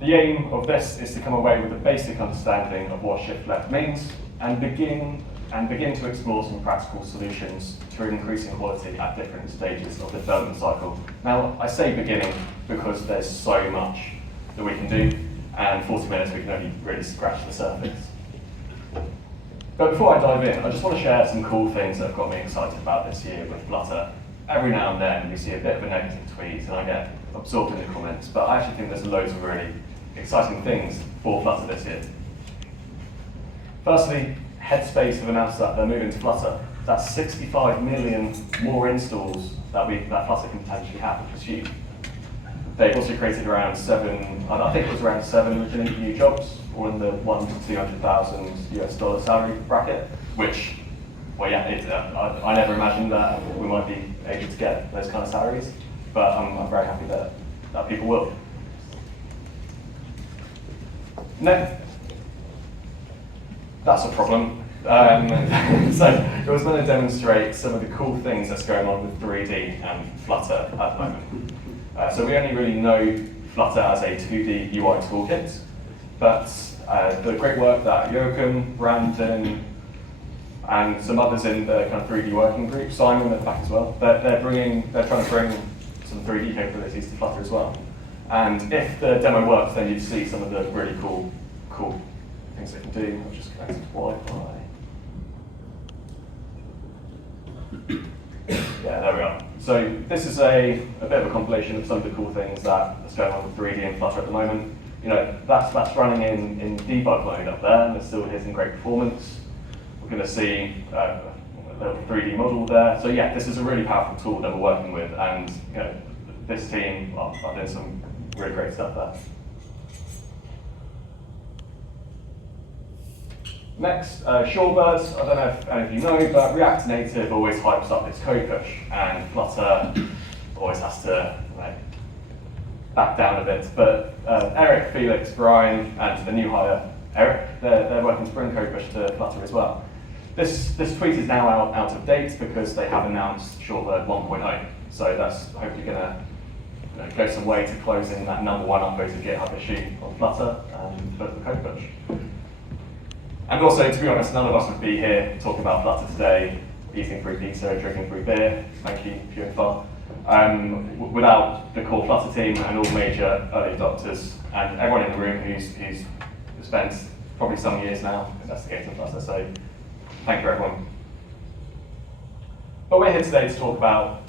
The aim of this is to come away with a basic understanding of what shift left means and begin to explore some practical solutions to increasing quality at different stages of the development cycle. Now, I say beginning because there's so much that we can do, and 40 minutes we can only really scratch the surface. But before I dive in, I just want to share some cool things that have got me excited about this year with Flutter. Every now and then we see a bit of a negative tweet and I get absorbed in the comments, but I actually think there's loads of really exciting things for Flutter this year. Firstly, Headspace have announced that they're moving to Flutter. That's 65 million more installs that Flutter can potentially have and pursue. They've also created around I think it was around seven originally new jobs, all in the $100,000 to $200,000 salary bracket, which, well, yeah, I never imagined that we might be able to get those kind of salaries, but I'm very happy that people will. No, that's a problem. So I was going to demonstrate some of the cool things that's going on with 3D and Flutter at the moment. So we only really know Flutter as a 2D UI toolkit, but the great work that Joachim, Brandon, and some others in the kind of 3D working group, Simon at the back as well, they're trying to bring some 3D capabilities to Flutter as well. And if the demo works, then you'd see some of the really cool things it can do. I'll just connect to Wi-Fi. Yeah, there we are. So this is a bit of a compilation of some of the cool things that's going on with 3D and Flutter at the moment. You know, that's running in debug mode up there, and it's still hitting great performance. We're going to see a little 3D model there. So yeah, this is a really powerful tool that we're working with, and you know, this team are doing some really great stuff there. Next, Shorebirds. I don't know if any of you know, but React Native always hypes up its code push, and Flutter always has to back down a bit. But Eric, Felix, Brian, and the new hire, Eric, they're working to bring code push to Flutter as well. This tweet is now out of date because they have announced Shorebird 1.0. So that's hopefully going to go some way to closing that #1 upvoted GitHub issue on Flutter for the code push. And also, to be honest, none of us would be here talking about Flutter today, eating free pizza, drinking free beer, thank you, few and far, without the core Flutter team and all major early adopters and everyone in the room who's spent probably some years now investigating Flutter, so thank you everyone. But we're here today to talk about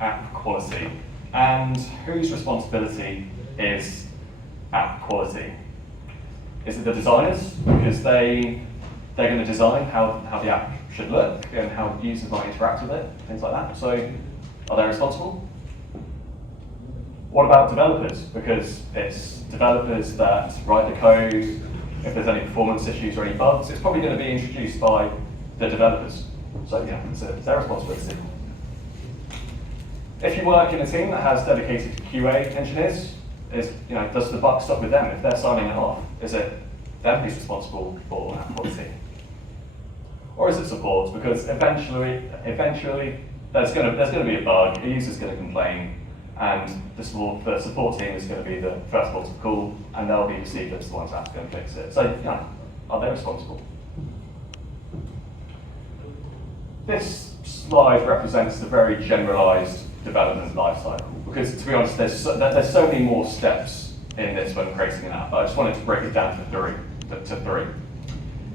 app quality and whose responsibility is app quality. Is it the designers? Because they're going to design how the app should look and how users might interact with it, things like that. So are they responsible? What about developers? Because it's developers that write the code. If there's any performance issues or any bugs, it's probably going to be introduced by the developers. So yeah, it's their responsibility. If you work in a team that has dedicated QA engineers, does the buck stop with them? If they're signing it off, is it them who's responsible for app quality? Or is it support? Because eventually there's going to be a bug, a user's going to complain, and the support team is going to be the first port of call, and they'll be perceived as the ones that's going to fix it. So, are they responsible? This slide represents the very generalized development lifecycle, because to be honest, there's so many more steps in this when creating an app. I just wanted to break it down to three.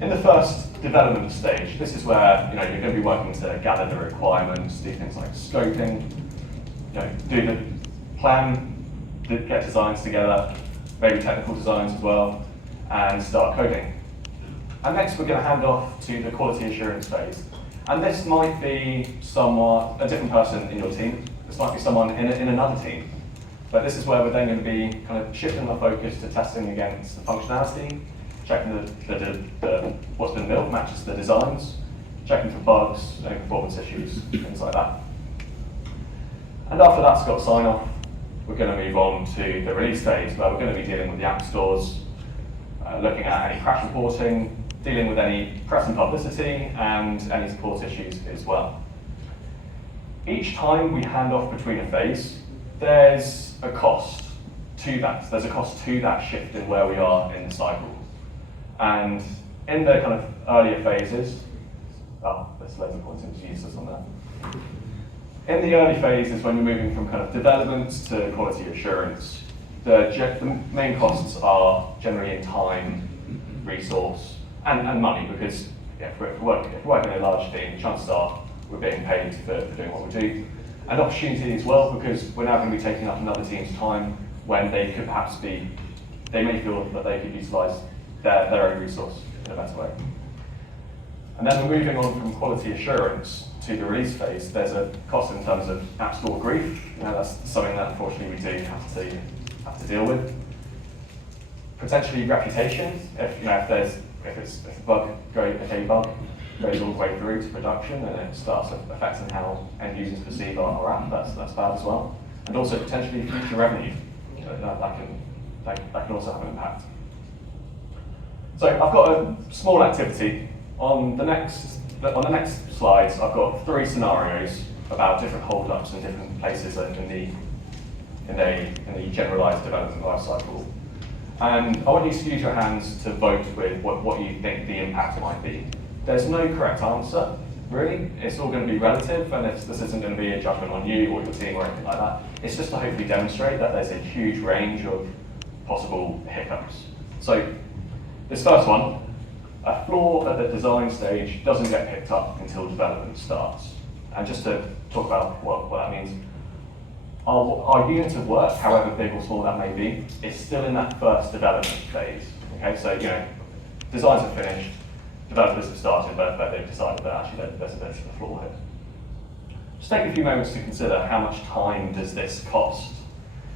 In the first development stage, this is where you're going to be working to gather the requirements, do things like scoping, do the plan, get designs together, maybe technical designs as well, and start coding. And next, we're going to hand off to the quality assurance phase. And this might be somewhat a different person in your team. This might be someone in another team. But this is where we're then going to be kind of shifting our focus to testing against the functionality, checking what's been built matches the designs, checking for bugs, any performance issues, things like that. And after that's got sign-off, we're going to move on to the release phase, where we're going to be dealing with the app stores, looking at any crash reporting, dealing with any press and publicity, and any support issues as well. Each time we hand off between a phase, there's a cost to that. There's a cost to that shift in where we are in the cycle. And in the kind of earlier phases, there's loads of points into users on that. In the early phases, when you're moving from kind of development to quality assurance, the main costs are generally in time, resource, and money, because if we're working in a large team, chances are we're being paid for doing what we do. And opportunity as well, because we're now going to be taking up another team's time when they could perhaps they may feel that they could utilise their own resource in a better way. And then we're moving on from quality assurance to the release phase. There's a cost in terms of app store grief. That's something that unfortunately we do have to deal with. Potentially reputation, if a bug goes all the way through to production and it starts affecting how end users perceive our app, that's bad as well. And also potentially future revenue. That can also have an impact. So I've got a small activity. On the next slides, I've got 3 scenarios about different holdups in different places in the generalized development lifecycle. And I want you to use your hands to vote with what you think the impact might be. There's no correct answer, really. It's all going to be relative, and this isn't going to be a judgment on you or your team or anything like that. It's just to hopefully demonstrate that there's a huge range of possible hiccups. So this first one, a flaw at the design stage doesn't get picked up until development starts. And just to talk about what that means, our unit of work, however big or small that may be, is still in that first development phase. Okay, so designs are finished, developers have started, but they've decided that actually there's a bit of a flaw here. Just take a few moments to consider how much time does this cost.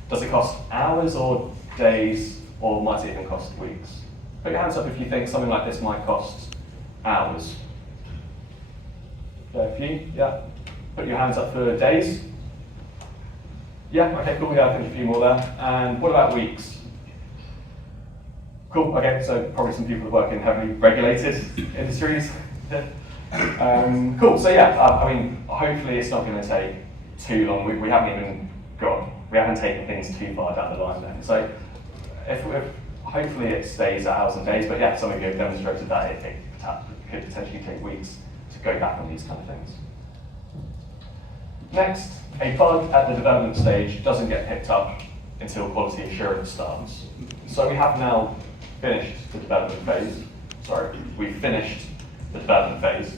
Does it cost hours or days, or might it even cost weeks? Put your hands up if you think something like this might cost hours. A few, yeah. Put your hands up for days. Yeah, okay, cool, yeah, I think a few more there. And what about weeks? Cool, okay, so probably some people that work in heavily regulated industries. Cool, so yeah, I mean, hopefully it's not going to take too long. We haven't taken things too far down the line then. So if hopefully it stays at hours and days, but yeah, some of you have demonstrated that it could potentially take weeks to go back on these kind of things. Next, a bug at the development stage doesn't get picked up until quality assurance starts. So we have now finished the development phase. We've finished the development phase.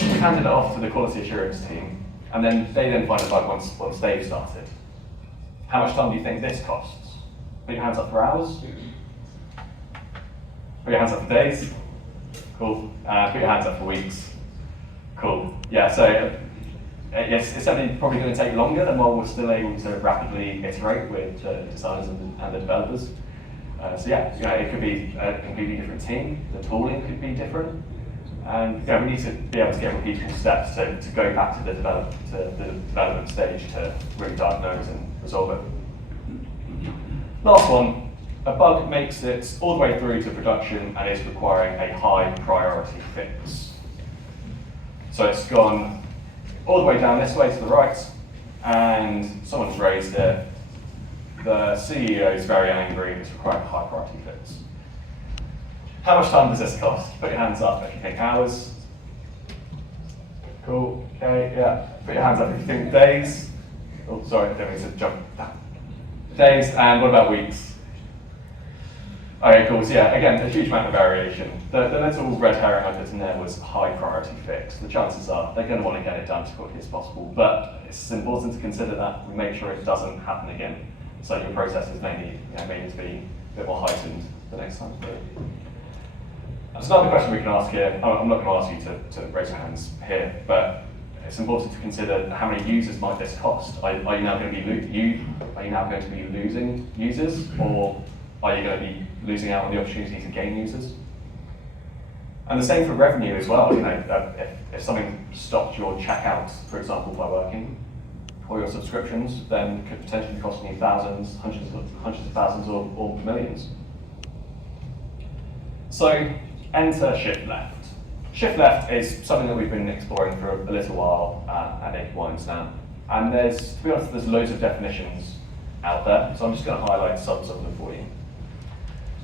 We handed it off to the quality assurance team, and then they find a bug once they've started. How much time do you think this costs? Put your hands up for hours. Put your hands up for days. Cool. Put your hands up for weeks. Cool. Yeah, so yes, it's certainly probably going to take longer than while we're still able to rapidly iterate with the designers and the developers. So yeah, it could be a completely different team. The tooling could be different. And we need to be able to get repeatable steps to go back to the development stage to really diagnose and resolve it. Last one, a bug makes it all the way through to production and is requiring a high priority fix. So it's gone all the way down this way to the right, and someone's raised it. The CEO is very angry, it's requiring a high priority fix. How much time does this cost? Put your hands up if you think hours. Cool, okay, yeah. Put your hands up if you think days. Oh, sorry, I don't mean to jump down. Days, and what about weeks? Okay, cool, so yeah, again, a huge amount of variation. The little red herring I put in there was high priority fix. The chances are they're going to want to get it done as quickly as possible, but it's important to consider that we make sure it doesn't happen again. So your processes may need to be a bit more heightened the next time through. There's another question we can ask here. I'm not going to ask you to raise your hands here, but it's important to consider how many users might this cost. Are you now going to be losing users, or are you going to be losing out on the opportunity to gain users? And the same for revenue as well. If something stopped your checkout, for example, by working, or your subscriptions, then could potentially cost you thousands, hundreds of thousands, or millions. So enter shift left. Shift left is something that we've been exploring for a little while at Ape Wines now. And to be honest, there's loads of definitions out there. So I'm just going to highlight some of them for you.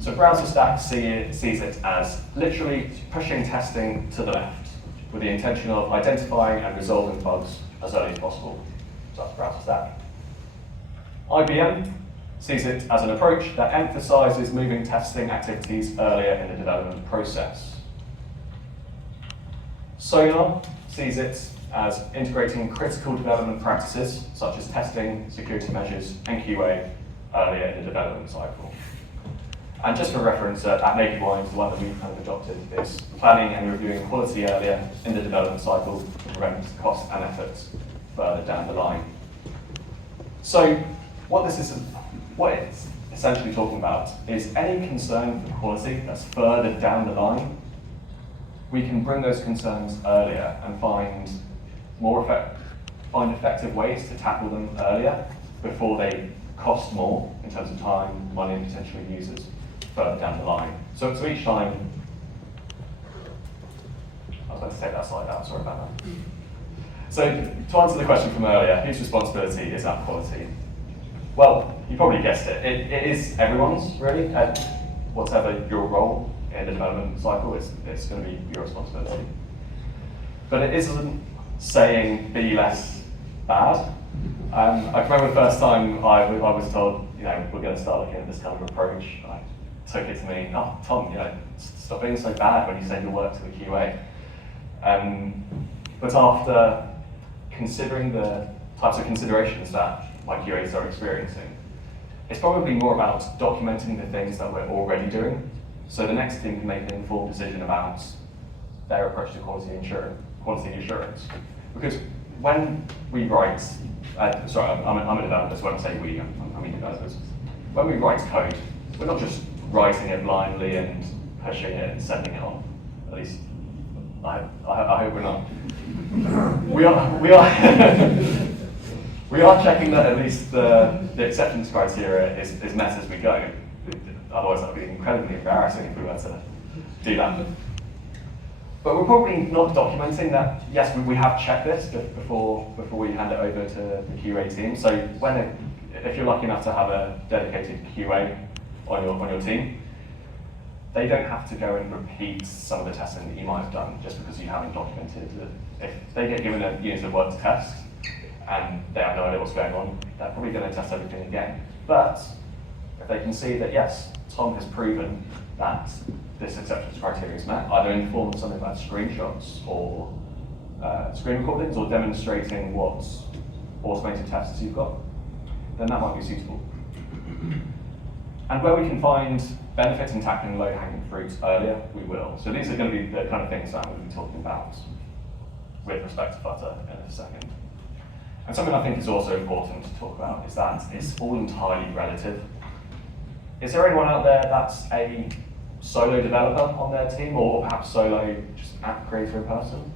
So browser stack sees it as literally pushing testing to the left with the intention of identifying and resolving bugs as early as possible. So that's browser stack. IBM sees it as an approach that emphasizes moving testing activities earlier in the development process. Sonar sees it as integrating critical development practices such as testing, security measures, and QA earlier in the development cycle. And just for reference, at Naked Wines, the one that we've kind of adopted is planning and reviewing quality earlier in the development cycle to prevent cost and efforts further down the line. So what it's essentially talking about is any concern for quality that's further down the line, we can bring those concerns earlier and find effective ways to tackle them earlier before they cost more in terms of time, money, and potentially users further down the line. So each time, I was going to take that slide out, sorry about that. So to answer the question from earlier, whose responsibility is app quality? Well, you probably guessed it. It is everyone's, really. Whatever your role in the development cycle, it's going to be your responsibility. But it isn't saying be less bad. I remember the first time I was told, we're going to start looking at this kind of approach. I took it to me, oh, Tom, stop being so bad when you send your work to the QA. But after considering the types of considerations that my QAs are experiencing, it's probably more about documenting the things that we're already doing, so the next team can make an informed decision about their approach to quality assurance. Because when we write, sorry, I'm a developer, so when I say we, I mean developers. When we write code, we're not just writing it blindly and pushing it and sending it on. At least, I hope we're not. We are checking that at least the acceptance criteria is met as we go. Otherwise, that would be incredibly embarrassing if we were to do that. But we're probably not documenting that, yes, we have checked this before we hand it over to the QA team. So if you're lucky enough to have a dedicated QA on your team, they don't have to go and repeat some of the testing that you might have done just because you haven't documented it. If they get given a unit of work to test and they have no idea what's going on, they're probably going to test everything again. But if they can see that, yes, Tom has proven that this acceptance criteria is met, either in the form of something like screenshots or screen recordings or demonstrating what automated tests you've got, then that might be suitable. And where we can find benefit in tackling low-hanging fruits earlier, we will. So these are going to be the kind of things that I'm going to be talking about with respect to Flutter in a second. And something I think is also important to talk about is that it's all entirely relative. Is there anyone out there that's a solo developer on their team, or perhaps solo just app creator in person?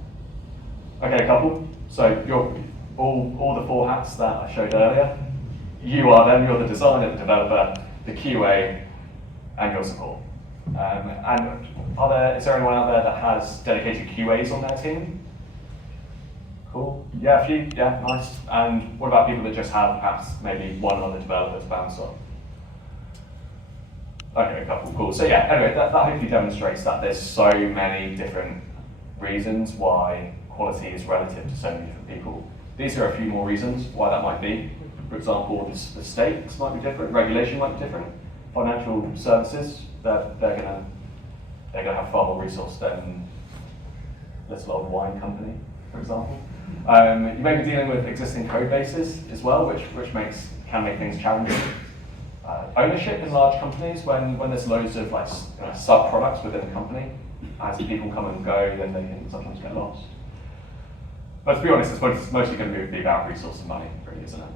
Okay, a couple. So you're all the four hats that I showed earlier. You are them, you're the designer, the developer, the QA, and your support. And is there anyone out there that has dedicated QAs on their team? Cool. Yeah, a few. Yeah, nice. And what about people that just have perhaps maybe one other developer to bounce on? Okay, a couple. Cool. So yeah, anyway, that hopefully demonstrates that there's so many different reasons why quality is relative to so many different people. These are a few more reasons why that might be. For example, the stakes might be different, regulation might be different, financial services, they're gonna have far more resource than little old wine company, for example. You may be dealing with existing code bases as well, which can make things challenging. Ownership in large companies, when there's loads of sub-products within a company, as people come and go, then they can sometimes get lost. But to be honest, it's mostly going to be about resource and money, really, isn't it?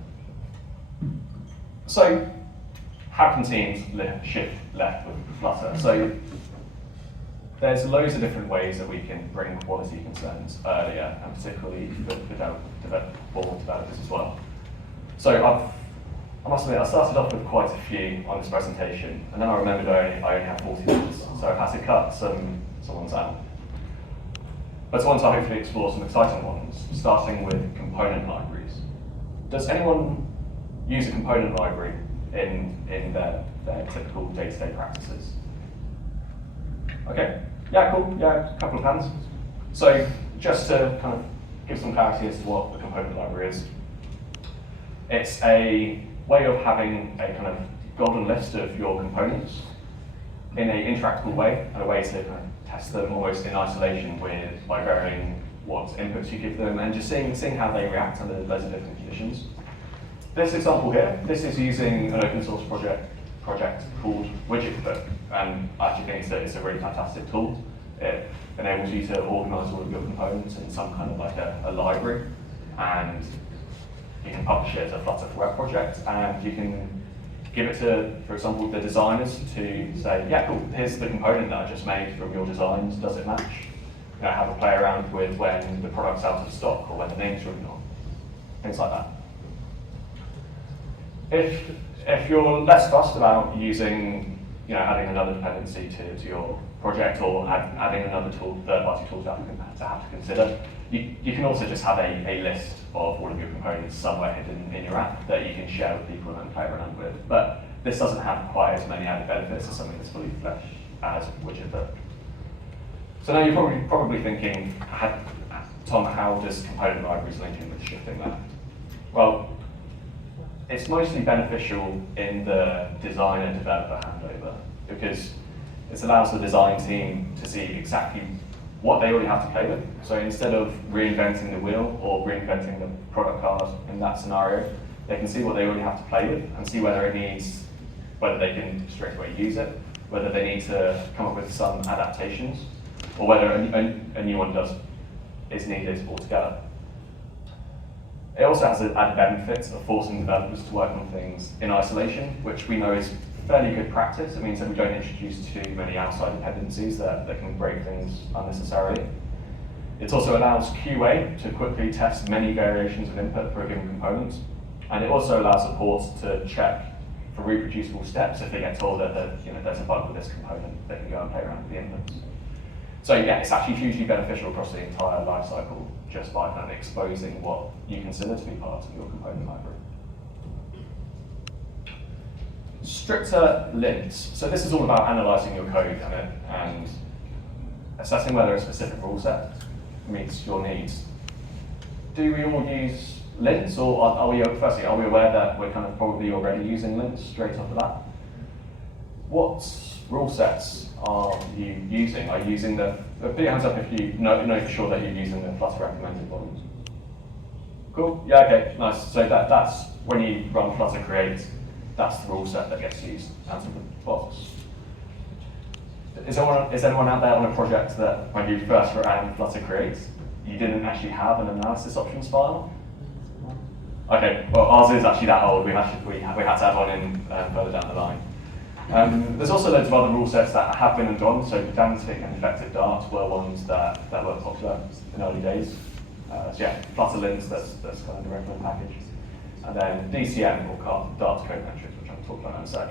So, how can teams shift left with Flutter? So, there's loads of different ways that we can bring quality concerns earlier, and particularly for developers as well. So, I must admit, I started off with quite a few on this presentation, and then I remembered I only had 40 minutes, so I've had to cut some ones out. But I want to hopefully explore some exciting ones, starting with component libraries. Does anyone use a component library in their typical day-to-day practices. Okay, yeah, cool, yeah, a couple of hands. So just to kind of give some clarity as to what the component library is. It's a way of having a kind of golden list of your components in an interactable way, and a way to kind of test them almost in isolation by varying what inputs you give them and just seeing how they react under loads of different conditions. This example here, this is using an open source project called Widgetbook, and I actually think it's a really fantastic tool. It enables you to organize all of your components in some kind of like a library, and you can publish it as a Flutter for Web project, and you can give it to, for example, the designers to say, yeah, cool, here's the component that I just made from your designs, does it match? You know, have a play around with when the product's out of stock or when the name's written on, things like that. If you're less fussed about using, adding another dependency to your project or adding another tool, third-party tool to have to consider, you can also just have a list of all of your components somewhere hidden in your app that you can share with people and play around with. But this doesn't have quite as many added benefits as something that's fully fledged as Widgetbook. So now you're probably thinking, Tom, how does component libraries link in with shifting left? Well, it's mostly beneficial in the designer-developer handover because it allows the design team to see exactly what they already have to play with. So instead of reinventing the wheel or reinventing the product card in that scenario, they can see what they already have to play with and see whether they can straight away use it, whether they need to come up with some adaptations, or whether a new one is needed altogether. It also has an added benefit of forcing developers to work on things in isolation, which we know is fairly good practice. It means that we don't introduce too many outside dependencies that can break things unnecessarily. It also allows QA to quickly test many variations of input for a given component. And it also allows support to check for reproducible steps if they get told that there's a bug with this component, they can go and play around with the inputs. So yeah, it's actually hugely beneficial across the entire lifecycle just by kind of exposing what you consider to be part of your component library. Stricter lints. So this is all about analysing your code and assessing whether a specific rule set meets your needs. Do we all use lints, or are we aware that we're kind of probably already using lints straight off the bat? What rule sets are you using? Are you using put your hands up if you know for sure that you're using the Flutter recommended ones. Cool, yeah, okay, nice. So that's when you run Flutter create, that's the rule set that gets used out of the box. Is anyone out there on a project that when you first ran Flutter create, you didn't actually have an analysis options file? Okay, well ours is actually that old. We had to add one in further down the line. There's also loads of other rule sets that have been and gone. So pedantic and effective Dart were ones that were popular in early days. So yeah, Flutter lints, that's kind of the regular package. And then DCM, or Dart code metrics, which I'll talk about in a sec.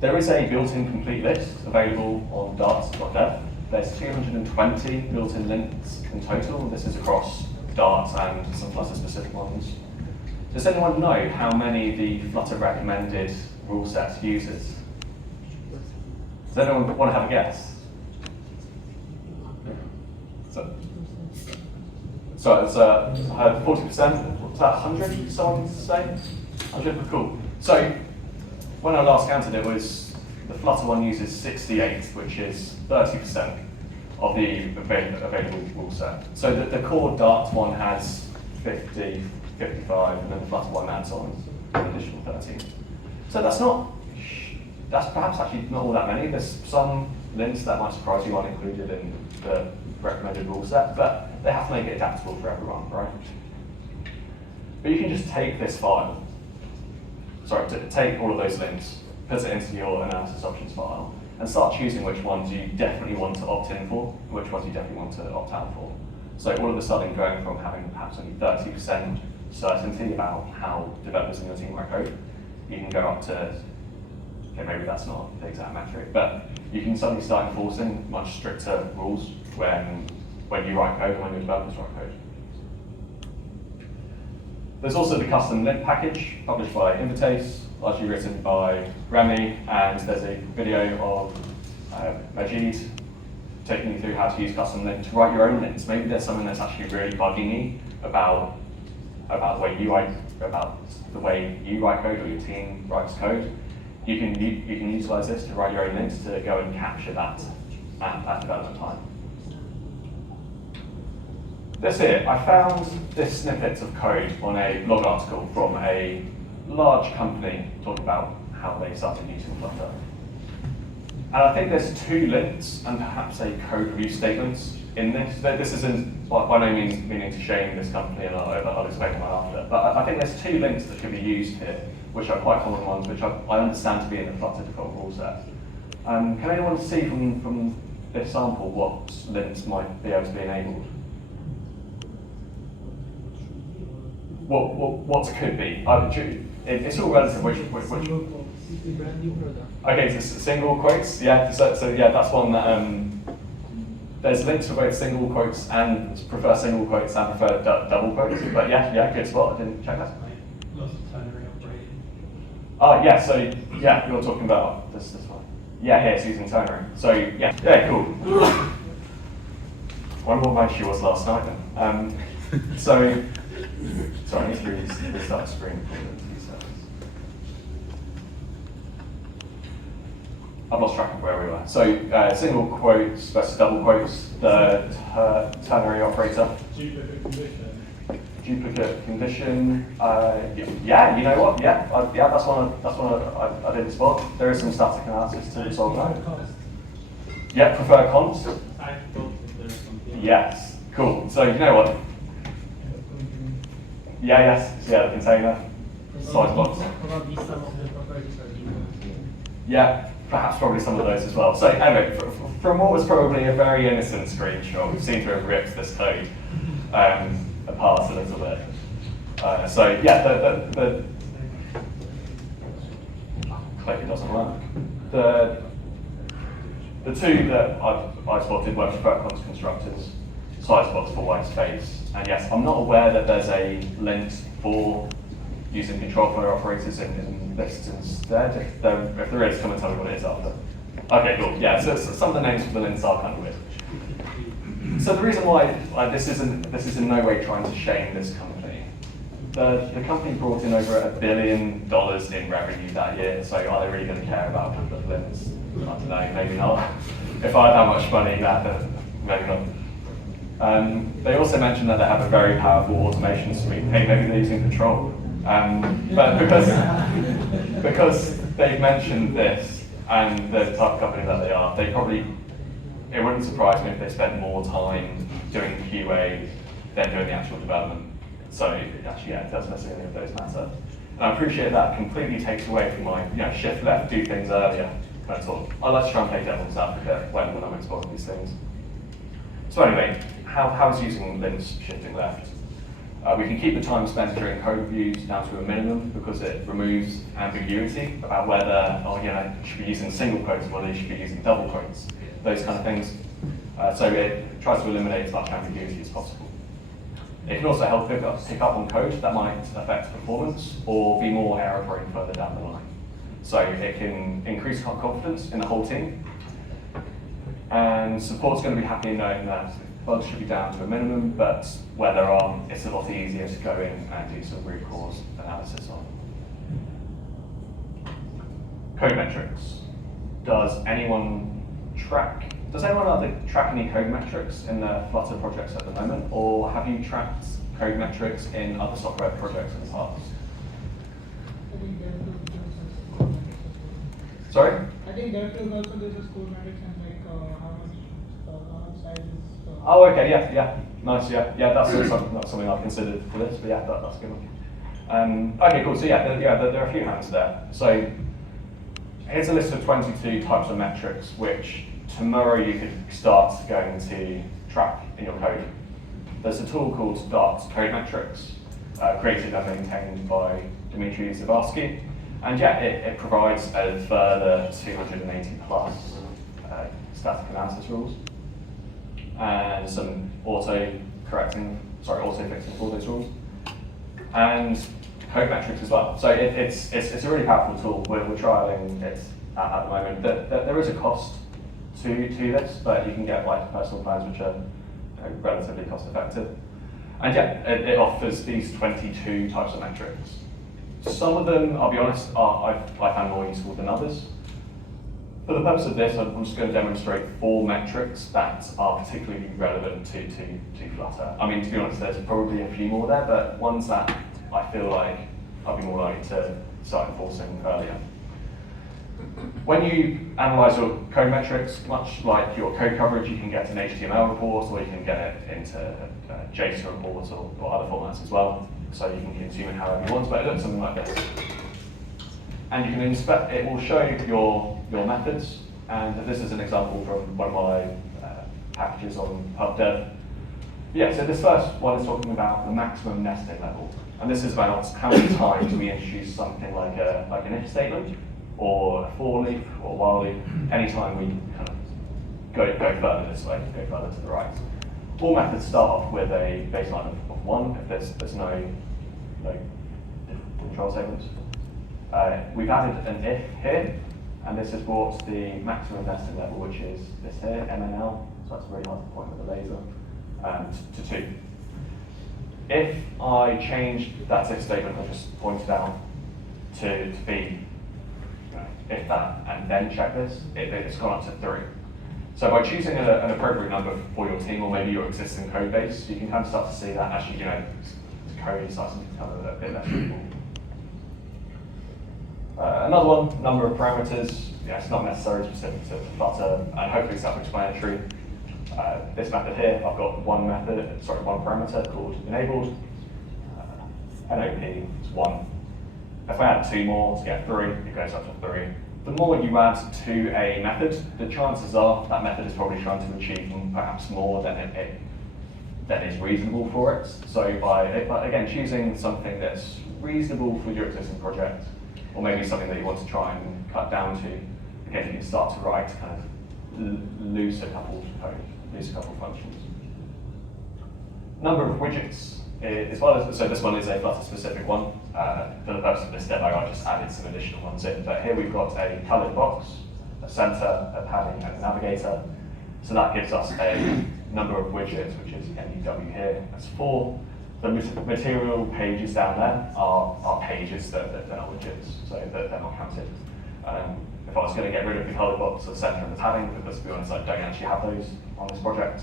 There is a built-in complete list available on Dart.dev. There's 220 built-in lints in total. This is across Dart and some Flutter-specific ones. Does anyone know how many the Flutter recommended rule set uses? Does anyone want to have a guess? So it's 40%. Was that 100? Someone say 100. Cool. So when I last counted, it was the Flutter one uses 68, which is 30% of the available rule set. So the core Dart one has 50, 55, and then the Flutter one adds on an additional 13. So that's perhaps actually not all that many. There's some lints that might surprise you aren't included in the recommended rule set, but they have to make it adaptable for everyone, right? But you can just take this file, take all of those lints, put it into your analysis options file, and start choosing which ones you definitely want to opt in for, and which ones you definitely want to opt out for. So all of a sudden, going from having perhaps only 30% certainty about how developers in your team write code, you can go up to, okay, maybe that's not the exact metric, but you can suddenly start enforcing much stricter rules when you write code and when your developers write code. There's also the custom lint package published by Invitace, largely written by Remy, and there's a video of Majid taking you through how to use custom lint to write your own lints. Maybe there's something that's actually really bugging you about the way you write code or your team writes code. You can utilize this to write your own lints to go and capture that development time. This here, I found this snippet of code on a blog article from a large company talking about how they started using Flutter. And I think there's 2 lints and perhaps a code review statement in this. This isn't by no means meaning to shame this company, and I'll explain why after. But I think there's 2 lints that could be used here, which are quite common ones, which I understand to be in the Flutter default rule set. Can anyone see from this sample what lints might be able to be enabled? What could be? It's all relative. Which okay, so single quotes. Yeah. So yeah, that's one that there's links for both single quotes and prefer single quotes and prefer double quotes. But yeah, good spot. I didn't check that. Oh yeah. So yeah, you're talking about this one. Yeah, here it's using ternary. So yeah, cool. Wonder what my issue was last night then. So. Sorry, I need to restart the screen. I've lost track of where we were. So single quotes versus double quotes, the ternary operator. Duplicate condition. Yeah, you know what? Yeah, that's one I didn't spot. There is some static analysis to resolve that. Yeah, prefer const. Yes, cool. So you know what? Yeah, the container, size blocks. Yeah, perhaps probably some of those as well. So anyway, from what was probably a very innocent screenshot, we seem to have ripped this code apart a little bit. So yeah, the clicker doesn't work. The 2 that I spotted were prefer const constructors, size blocks for white space. And yes, I'm not aware that there's a lint for using control flow operators in lists instead. If there is, come and tell me what it is after. Okay, cool. Yeah, so some of the names for the lints are kind of weird. So the reason why this is in no way trying to shame this company. The company brought in over $1 billion in revenue that year. So are they really going to care about the lints? I don't know, maybe not. If I had that much money, maybe not. They also mentioned that they have a very powerful automation suite. Hey, maybe they're using control. But because they've mentioned this and the type of company that they are, it wouldn't surprise me if they spent more time doing QA than doing the actual development. So actually, yeah, it doesn't necessarily any of those matter. And I appreciate that completely takes away from my shift left, do things earlier kind of talk. I like to try and play devil's advocate when I'm exploring these things. So anyway, how is using lints shifting left? We can keep the time spent during code reviews down to a minimum because it removes ambiguity about whether, you should be using single quotes or whether you should be using double quotes, those kind of things. So it tries to eliminate as much ambiguity as possible. It can also help pick up on code that might affect performance or be more error-prone further down the line. So it can increase confidence in the whole team. And support's going to be happy knowing that bugs should be down to a minimum, but where there are, it's a lot easier to go in and do some root cause analysis on. Code metrics. Does anyone track any code metrics in their Flutter projects at the moment, or have you tracked code metrics in other software projects in the past? Sorry? I think there is also there's a score metrics and like how much size is. Oh, okay, yeah, nice, yeah, that's not something I've considered for this, but yeah, that's a good one. Okay, cool. So yeah, there are a few hands there. So here's a list of 22 types of metrics, which tomorrow you could start going to track in your code. There's a tool called Dart Code Metrics, created and maintained by Dmitry Zavarsky. And yeah, it provides a further 280 plus static analysis rules and some auto-fixing for those rules. and code metrics as well. So it's a really powerful tool. We're trialing it at the moment. There is a cost to this, but you can get like personal plans which are relatively cost effective. And yeah, it offers these 22 types of metrics. Some of them, I'll be honest, I found more useful than others. For the purpose of this, I'm just going to demonstrate 4 metrics that are particularly relevant to Flutter. I mean, to be honest, there's probably a few more there, but ones that I feel like I'll be more likely to start enforcing earlier. When you analyze your code metrics, much like your code coverage, you can get an HTML report, or you can get it into JSON reports or other formats as well. So you can consume it however you want, but it looks something like this. And you can inspect, it will show your methods, and this is an example from one of my packages on PubDev. Yeah, so this first one is talking about the maximum nesting level. And this is about how many times we introduce something like an if statement, or a for loop, or a while loop, anytime we kind of go further this way, go further to the right. All methods start off with a baseline of 1 if there's no control statements. We've added an if here, and this has brought the maximum nesting level, which is this here, MNL, so that's really hard to point with a laser, to 2. If I change that if statement I just pointed out to be if that, and then check this, it's gone up to 3. So by choosing an appropriate number for your team, or maybe your existing code base, you can kind of start to see that actually, the code starts to become a bit less readable. Another one, number of parameters. Yeah, it's not necessarily specific to Flutter, and hopefully self-explanatory. This method here, I've got one parameter called enabled. NOP is 1. If I add 2 more to get 3, it goes up to 3. The more you add to a method, the chances are that method is probably trying to achieve perhaps more than is reasonable for it. So by again choosing something that's reasonable for your existing project, or maybe something that you want to try and cut down to, again you can start to write kind of loose a couple of code, loose a couple of functions. Number of widgets. As well as, so this one is a Flutter specific one. For the purpose of this demo, I just added some additional ones in. But here we've got a coloured box, a centre, a padding, and a navigator. So that gives us a number of widgets, which is MEW here. That's 4. The material pages down there are pages that are not widgets, so they're not counted. If I was going to get rid of the coloured box, the centre, and the padding, because to be honest, I don't actually have those on this project.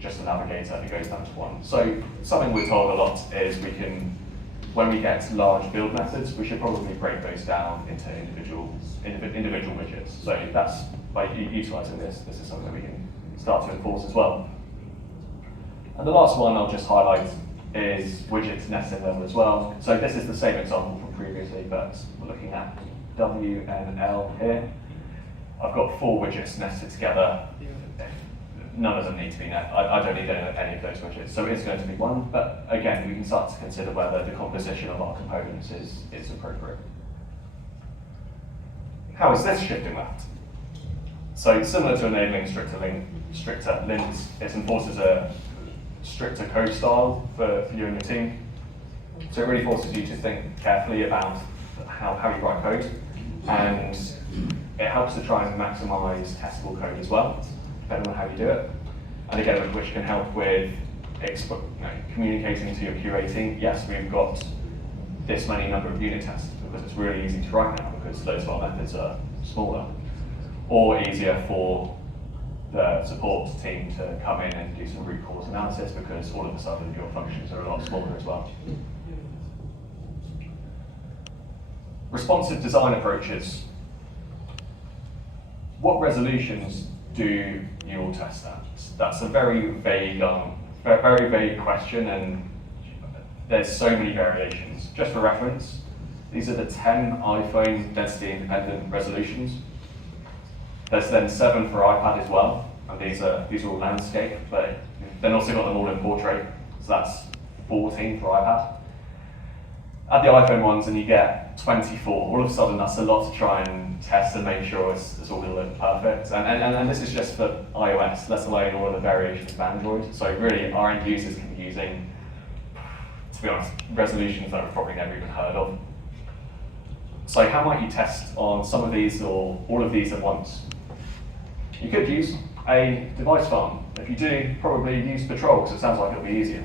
Just the navigator, it goes down to 1. So something we're told a lot is when we get large build methods, we should probably break those down into individual widgets. So that's by utilising this is something that we can start to enforce as well. And the last one I'll just highlight is widgets nesting level as well. So this is the same example from previously, but we're looking at W and L here. I've got 4 widgets nested together. None of them need to be net. I don't need any of those widgets, so it's going to be 1. But again, we can start to consider whether the composition of our components is appropriate. How is this shifting that? So similar to enabling stricter lints, it enforces a stricter code style for you and your team. So it really forces you to think carefully about how you write code, and it helps to try and maximize testable code as well, depending on how you do it. And again, which can help with communicating to your QA team, yes, we've got this many number of unit tests, because it's really easy to write now, because those of our methods are smaller. Or easier for the support team to come in and do some root cause analysis, because all of a sudden your functions are a lot smaller as well. Responsive design approaches. What resolutions do you all test at? That's a very vague question, and there's so many variations. Just for reference, these are the 10 iPhone density independent resolutions. There's then 7 for iPad as well, and these are all landscape, but then also got them all in portrait, so that's 14 for iPad. Add the iPhone ones and you get 24. All of a sudden that's a lot to try and test and make sure it's all going to look perfect. And this is just for iOS, let alone all of the variations of Android. So really our end users can be using to be honest, resolutions that we've probably never even heard of. So how might you test on some of these or all of these at once? You could use a device farm. If you do, probably use Patrol, because it sounds like it'll be easier.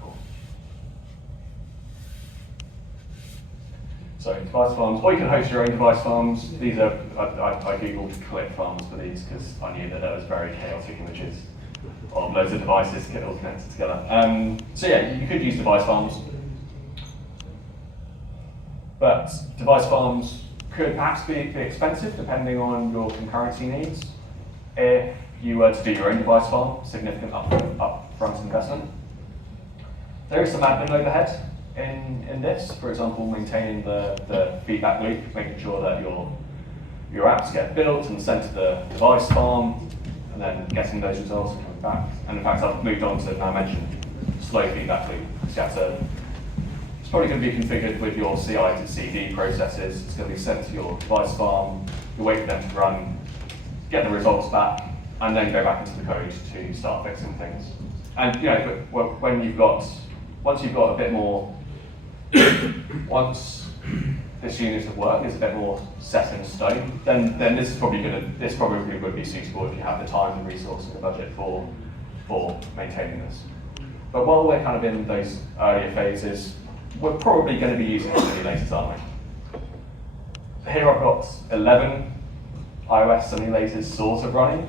Cool. So device farms, or you can host your own device farms. These are, I googled click farms for these because I knew that there was very chaotic images of loads of devices all connected together. So yeah, you could use device farms. But device farms could perhaps be expensive depending on your concurrency needs. If you were to do your own device farm, significant upfront investment. There is some admin overhead in this. For example, maintaining the feedback loop, making sure that your apps get built and sent to the device farm, and then getting those results and coming back. And in fact, I've moved on to now mention slow feedback loop. So it's probably going to be configured with your CI to CD processes. It's going to be sent to your device farm. You wait for them to run, get the results back, and then go back into the code to start fixing things. And when once you've got a bit more, once this unit of work is a bit more set in stone, then this probably would be suitable if you have the time, the resource, and the budget for maintaining this. But while we're kind of in those earlier phases, we're probably going to be using simulators, aren't we? Here I've got 11 iOS simulators sort of running.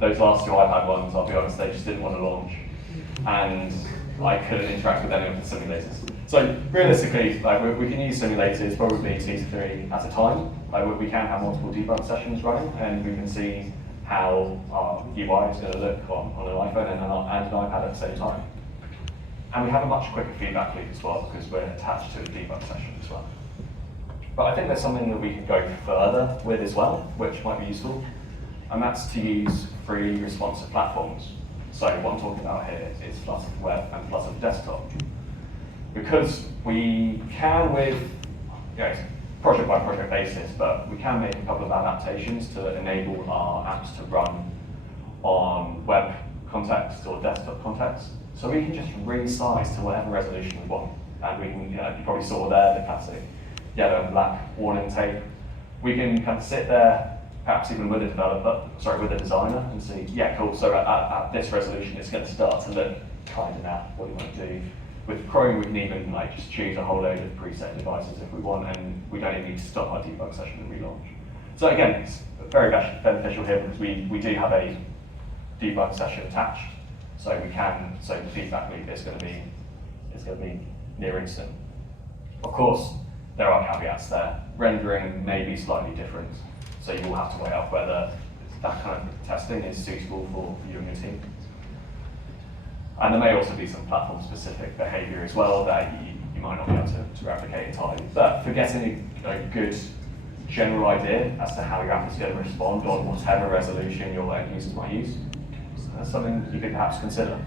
Those last two iPad ones, I'll be honest, they just didn't want to launch. And I couldn't interact with any of the simulators. So realistically, we can use simulators probably 2 to 3 at a time. We can have multiple debug sessions running, and we can see how our UI is going to look on an iPhone and an iPad at the same time. And we have a much quicker feedback loop as well because we're attached to a debug session as well. But I think there's something that we can go further with as well, which might be useful, and that's to use free responsive platforms. So what I'm talking about here is Flutter for web and Flutter for desktop. Because we can, with project by project basis, but we can make a couple of adaptations to enable our apps to run on web context or desktop context. So we can just resize to whatever resolution we want. And we can, you probably saw there the classic yellow and black warning tape. We can kind of sit there, perhaps even with a designer, and see, yeah, cool. So at this resolution, it's going to start to look kind of now what we want to do. With Chrome, we can even just choose a whole load of preset devices if we want, and we don't even need to stop our debug session and relaunch. So again, it's very beneficial here because we do have a debug session attached. So the feedback loop is going to be near instant. Of course, there are caveats there. Rendering may be slightly different, so you will have to weigh up whether that kind of testing is suitable for you and your team. And there may also be some platform-specific behavior as well that you might not be able to replicate entirely. But for getting a good general idea as to how your app is going to respond on whatever resolution your end users might use, that's something you could perhaps consider.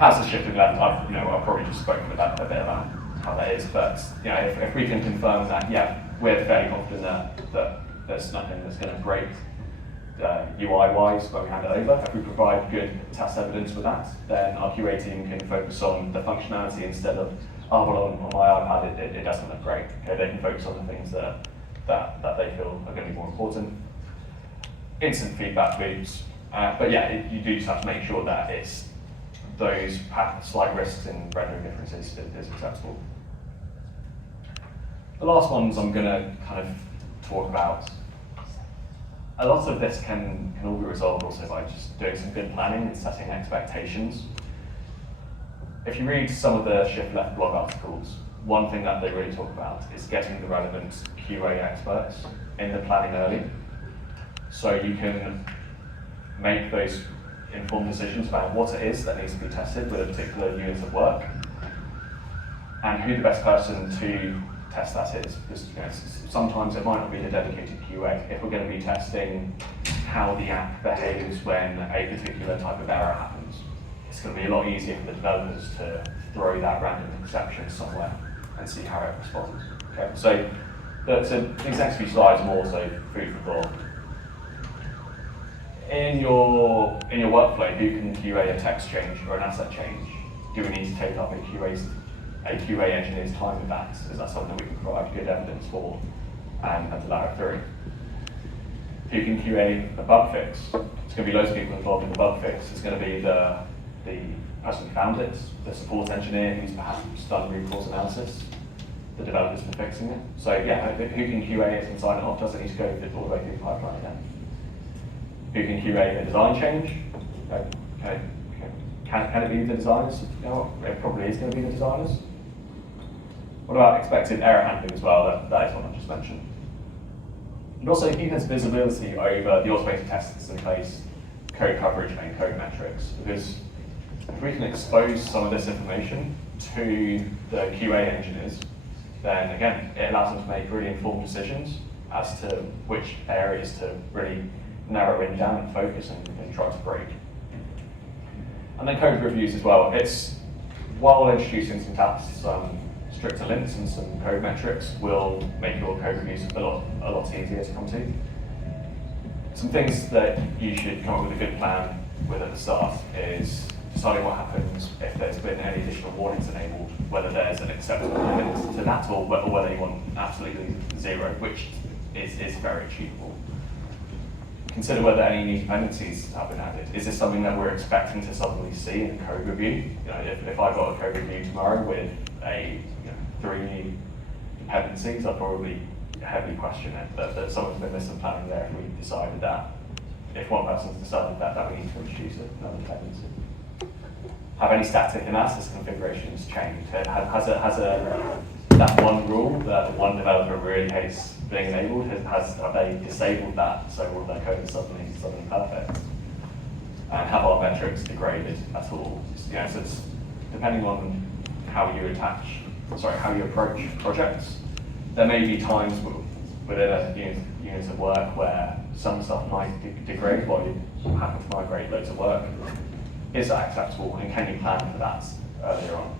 As the shifting left, I've probably just spoken about a bit about how that is, but if we can confirm that, yeah, we're fairly confident that there's nothing that's going to break UI-wise when we hand it over. If we provide good test evidence with that, then our QA team can focus on the functionality instead of, on my iPad it doesn't look great. Okay, they can focus on the things that they feel are going to be more important. Instant feedback loops. But yeah, you do just have to make sure that it's those slight risks in rendering differences is acceptable. The last ones I'm going to kind of talk about. A lot of this can all be resolved also by just doing some good planning and setting expectations. If you read some of the Shift Left blog articles, one thing that they really talk about is getting the relevant QA experts in the planning early, so you can make those informed decisions about what it is that needs to be tested with a particular unit of work, and who the best person to test that is. Because sometimes it might not be a dedicated QA. If we're going to be testing how the app behaves when a particular type of error happens, it's going to be a lot easier for the developers to throw that random exception somewhere and see how it responds. Okay, so these next few slides are more so food for thought. in your workflow, who can QA a text change or an asset change? Do we need to take up a QA engineer's time with that? Is that something that we can provide good evidence for and allow it through? Who can QA a bug fix? There's going to be loads of people involved in the bug fix. There's going to be the person who found it, the support engineer who's perhaps done root cause analysis, the developers for fixing it. So yeah, who can QA it and sign it off? Does it need to go all the way through the pipeline again? Who can QA a design change? Okay. Can it be the designers? You know what? It probably is going to be the designers. What about expected error handling as well? That is what I just mentioned. And also, who has visibility over the automated tests that's in place, code coverage and code metrics? Because if we can expose some of this information to the QA engineers, then again, it allows them to make really informed decisions as to which areas to really narrow in down and focus and try to break. And then code reviews as well. While introducing some stricter limits and some code metrics will make your code reviews a lot easier to come to. Some things that you should come up with a good plan with at the start is deciding what happens if there's been any additional warnings enabled, whether there's an acceptable limit to that or whether you want absolutely zero, which is very achievable. Consider whether any new dependencies have been added. Is this something that we're expecting to suddenly see in a code review? You know, if I got a code review tomorrow with 3 new dependencies, I'd probably heavily question it, that someone's been missing planning there if we decided that. If one person's decided that we need to introduce another dependency. Have any static analysis configurations changed? Has that one rule that one developer really hates being enabled, have they disabled that so all of their code is suddenly perfect? And have our metrics degraded at all? Yeah, so it's depending on how you approach projects. There may be times within a unit of work where some stuff might degrade while you happen to migrate loads of work. Is that acceptable, and can you plan for that earlier on?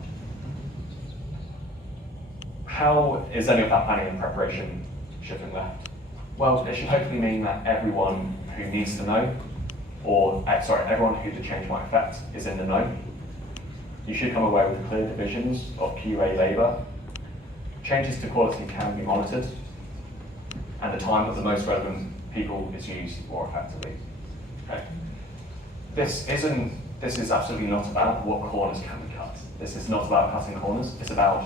How is any of that planning and preparation shifting left? Well, it should hopefully mean that everyone who needs to know, everyone who the change might affect is in the know. You should come away with clear divisions of QA labor. Changes to quality can be monitored, and the time of the most relevant people is used more effectively. Okay. This is absolutely not about what corners can be cut. This is not about cutting corners. It's about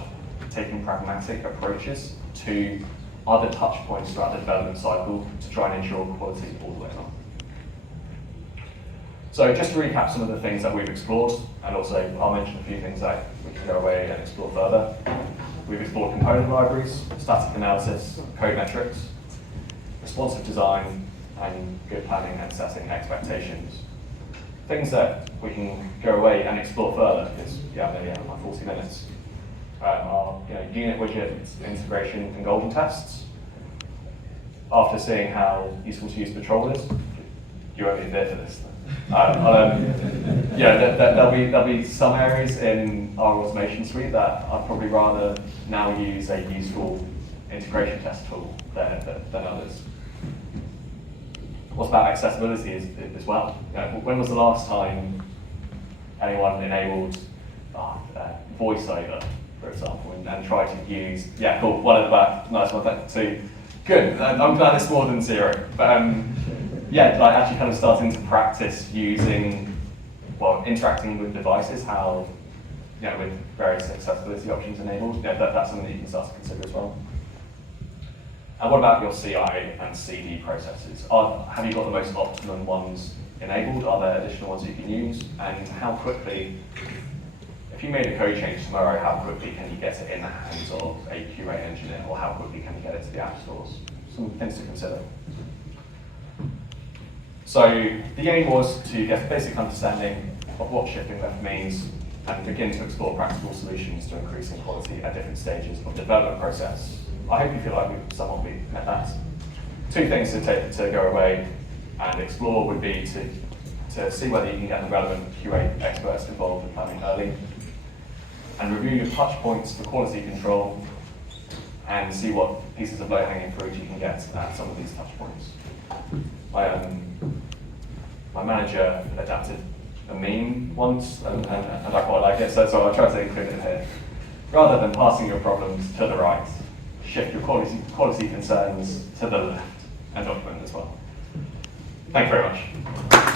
taking pragmatic approaches to other touch points throughout the development cycle to try and ensure quality all the way along. So just to recap some of the things that we've explored, and also I'll mention a few things that we can go away and explore further. We've explored component libraries, static analysis, code metrics, responsive design, and good planning and setting expectations. Things that we can go away and explore further, because maybe I have my 40 minutes, are unit widget integration and golden tests. After seeing how useful to use Patrol is, you won't be there for this. There'll be some areas in our automation suite that I'd probably rather now use a useful integration test tool than others. What's about accessibility as well? When was the last time anyone enabled VoiceOver, for example, and tried to use, one at the back, nice one, thank you. Good, I'm glad it's more than zero. But actually kind of starting to practice using, interacting with devices, how, with various accessibility options enabled, that's something that you can start to consider as well. And what about your CI and CD processes? Have you got the most optimum ones enabled? Are there additional ones you can use? And how quickly, if you made a code change tomorrow, how quickly can you get it in the hands of a QA engineer, or how quickly can you get it to the app stores? Some things to consider. So the aim was to get a basic understanding of what shipping left means and begin to explore practical solutions to increasing quality at different stages of the development process. I hope you feel like we've somewhat met that. 2 things to go away and explore would be to see whether you can get the relevant QA experts involved in planning early, and review your touch points for quality control, and see what pieces of low-hanging fruit you can get at some of these touch points. my manager adapted a meme once, and I quite like it, so I tried to include it here. Rather than passing your problems to the right, shift your quality concerns to the left and document as well. Thank you very much.